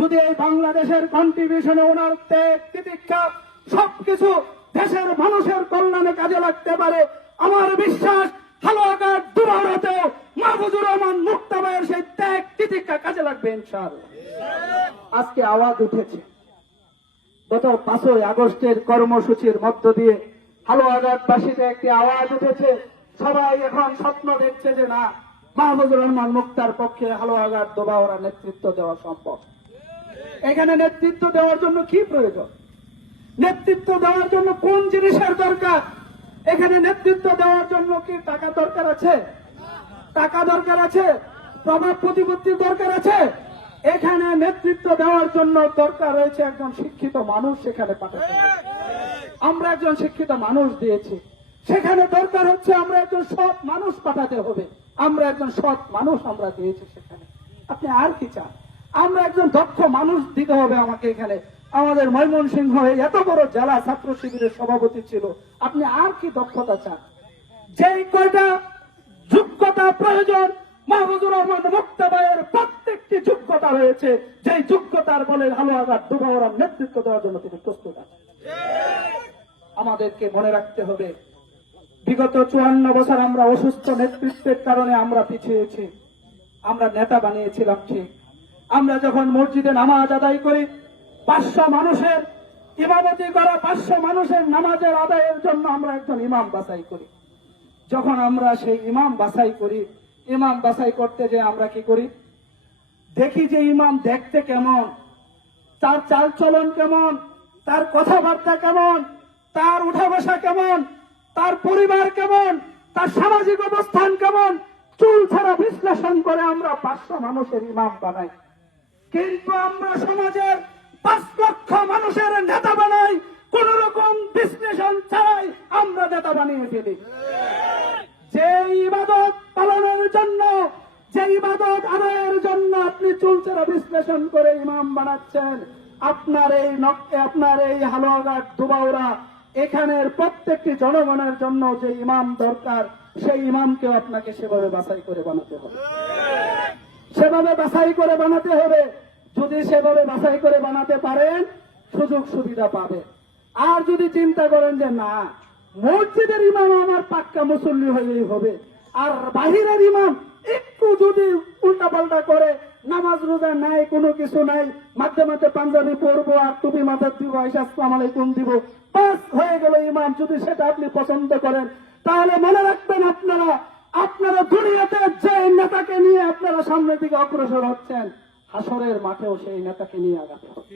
যদি এই বাংলাদেশের কন্ট্রিবিউশনে ওনার ত্যাগ সবকিছু দেশের মানুষের কল্যাণে কাজে লাগতে পারে, আমার বিশ্বাস মাহফুজুর রহমান সেই ত্যাগ, তিতিক্ষা কাজে লাগবে আজকে আওয়াজ উঠেছে। গত পাঁচই আগস্টের কর্মসূচির মধ্য দিয়ে হালুয়াঘাটবাসীতে একটি আওয়াজ উঠেছে। সবাই এখন স্বপ্ন দেখছে যে না মাহমুদুর রহমান মুক্তার পক্ষে হালুয়াঘাট দোবাওরা নেতৃত্ব দেওয়া সম্ভব। এখানে নেতৃত্ব দেওয়ার জন্য কি প্রয়োজন? নেতৃত্ব দেওয়ার জন্য কোন জিনিসের দরকার? এখানে নেতৃত্ব দেওয়ার জন্য কি টাকা দরকার আছে? টাকা দরকার আছে? প্রভাব প্রতিপত্তির দরকার আছে? এখানে নেতৃত্ব দেওয়ার জন্য দরকার রয়েছে একজন শিক্ষিত মানুষ সেখানে পাঠাতে আমরা একজন শিক্ষিত মানুষ দিয়েছি। সেখানে দরকার হচ্ছে আমরা একজন সৎ মানুষ পাঠাতে হবে। আমরা একজন সৎ মানুষ আমরা দিয়েছি সেখানে। আপনি আর কি চান? আমরা একজন দক্ষ মানুষ, দিতে হবে আমাকে এখানে। আমাদের ময়মনসিংহ এত বড় জেলা ছাত্র শিবিরের সভাপতি ছিল। আপনি আর কি দক্ষতা চান? যেই কয়টা যোগ্যতা প্রয়োজন মাহমুদুর রহমান মুক্তাবায়ের প্রত্যেকটি যোগ্যতা রয়েছে। যেই যোগ্যতার বলে হালুয়াঘাট দুবাওয়ার নেতৃত্ব দেওয়ার জন্য তিনি প্রস্তুত আছেন। আমাদেরকে মনে রাখতে হবে, বিগত চুয়ান্ন বছর আমরা অসুস্থ নেতৃত্বের কারণে আমরা পিছিয়েছি আমরা নেতা বানিয়েছিলাম ঠিক। আমরা যখন মসজিদে নামাজ আদায় করি, পাঁচশো মানুষের ইমামতি করা পাঁচশো মানুষের নামাজের আদায়ের জন্য আমরা একজন ইমাম বাছাই করি। যখন আমরা সেই ইমাম বাছাই করি, ইমাম বাছাই করতে যে আমরা কি করি? দেখি যে ইমাম দেখতে কেমন, তার চাল চলন কেমন, তার কথাবার্তা কেমন, তার উঠা বসা কেমন, তার পরিবার কেমন, তার সামাজিক অবস্থান কেমন, চুল ছাড়া বিশ্লেষণ করে আমরা পাঁচশো মানুষের ইমাম বানাই। কিন্তু আমরা সমাজের পাঁচ লক্ষ মানুষের নেতা বানাই, কোন রকম বিশ্লেষণ ছাড়াই আমরা নেতা বানিয়ে ফেলি যে ইবাদত পালনের জন্য যে ইবাদত আদায়ের জন্য আপনি চুলচেরা বিশ্লেষণ করে ইমাম বানাচ্ছেন, আপনার এই আপনার এই হালুয়াঘাট, দুবাউরা, এখানের প্রত্যেকটি জনগণের জন্য যে ইমাম দরকার, সেই ইমামকেও আপনাকে সেভাবে বাছাই করে বানাতে হবে। সেভাবে বাছাই করে বানাতে হবে। যদি সেভাবে বাছাই করে বানাতে পারেন, সুযোগ সুবিধা পাবে। আর যদি চিন্তা করেন যে, না, মসজিদের ইমাম আমার পাক্কা মুসল্লি হলেই হবে। আর বাহিরের ইমাম একটু যদি উল্টা পাল্টা করে, নামাজ রোজা নাই, কোনো কিছু নাই, মাঝে মাঝে পাঞ্জাবি পরবো আর টুপি মাথা দিব আসসালাম আলাইকুম দিব। বাস হয়ে গেল ইমাম। যদি সেটা আপনি পছন্দ করেন, তাহলে মনে রাখবেন আপনারা আপনারা দুনিয়াতে যে নেতাকে নিয়ে আপনারা সামনের দিকে অগ্রসর হচ্ছেন হাসরের মাঠেও সেই নেতাকে নিয়ে আগাতে হবে।